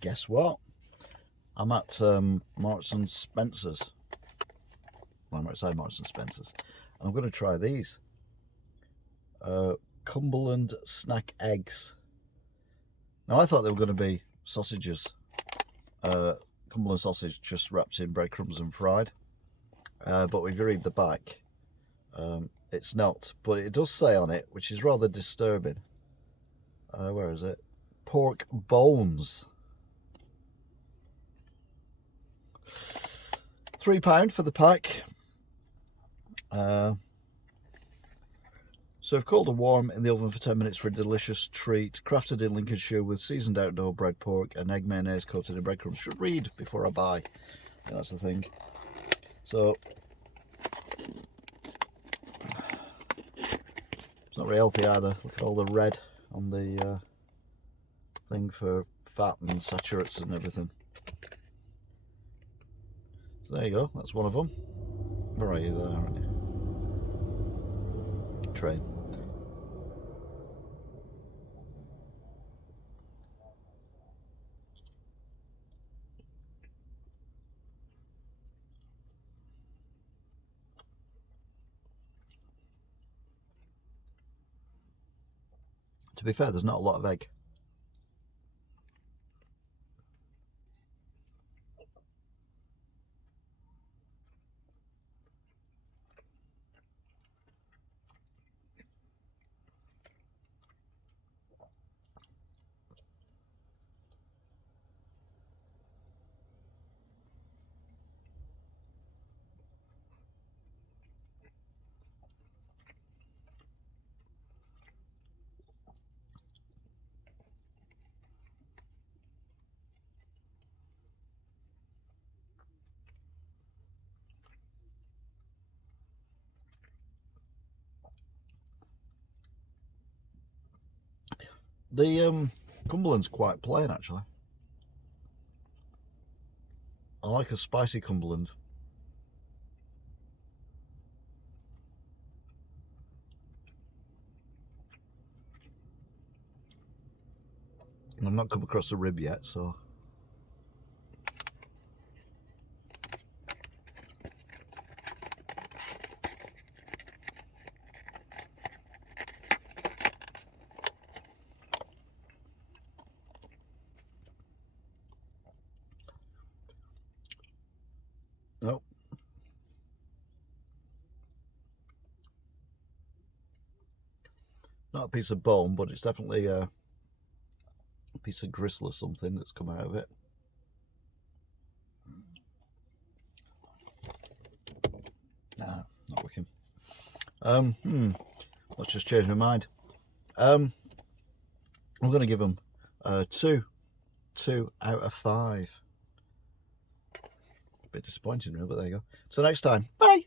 Guess what? I'm at Marks and Spencer's. Well, I'm outside Marks and Spencer's. And I'm going to try these. Cumberland snack eggs. Now, I thought they were going to be sausages. Cumberland sausage just wrapped in breadcrumbs and fried. But we've read the back. It's not. But it does say on it, which is rather disturbing. Where is it? Pork bones. £3 for the pack. Serve cold or warm in the oven for 10 minutes for a delicious treat. Crafted in Lincolnshire with seasoned outdoor bread pork and egg mayonnaise coated in breadcrumbs. Should read before I buy. Yeah, that's the thing. So, it's not very healthy either. Look at all the red on the thing for fat and saturates and everything. So there you go. That's one of them. Where are you there, aren't you? Train. To be fair, there's not a lot of egg. The Cumberland's quite plain, actually. I like a spicy Cumberland. I've not come across a rib yet, so... Nope. Not a piece of bone, but it's definitely a piece of gristle or something that's come out of it. Nah, not working. Let's just change my mind. I'm going to give them 2 out of 5. A bit disappointing, really, but there you go. So next time, bye.